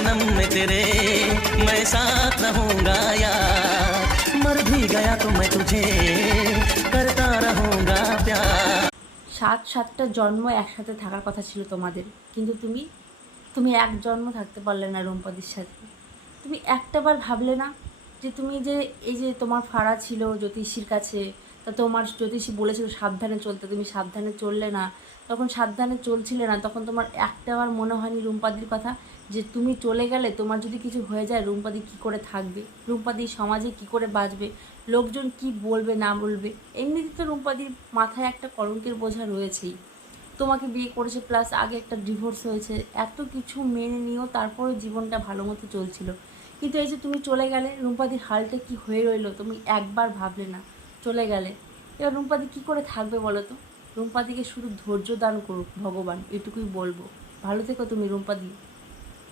जन्म में तेरे मैं साथ रहूंगा यार मर भी गया तो मैं तुझे करता रहूंगा प्यार। সাতটা জন্ম একসাথে থাকার কথা ছিল তোমাদের, কিন্তু তুমি এক জন্ম থাকতে পারলে না রুম্পাদির সাথে। তুমি একটাবার ভাবলে না যে তুমি যে এই যে তোমার ফাড়া ছিল জ্যোতিষীর কাছে, তা তোমার জ্যোতিষী বলেছিল সাবধানে চলতে, তুমি সাবধানে চললে না। তখন সাবধানে চলছিলে না, তখন তোমার একটাবার মনে হয়নি রুম্পাদির কথা যে তুমি চলে গেলে তোমার যদি কিছু হয়ে যায় রুম্পাদি কী করে থাকবে, রুম্পাদি সমাজে কী করে বাঁচবে, লোকজন কি বলবে না বলবে। এমনিতে তো রুম্পাদির মাথায় একটা কলঙ্কের বোঝা রয়েছেই, তোমাকে বিয়ে করেছে প্লাস আগে একটা ডিভোর্স হয়েছে, এত কিছু মেনে নিয়েও তারপরে জীবনটা ভালো মতো চলছিল। কিন্তু এই যে তুমি চলে গেলে রুম্পাদির হালটা কি হয়ে রইলো তুমি একবার ভাবলে না, চলে গেলে। এবার রুম্পাদি কী করে থাকবে বলো তো? রুম্পাদিকে শুধু ধৈর্য দান করুক ভগবান, এটুকুই বলবো। ভালো থেকো তুমি রুম্পাদি।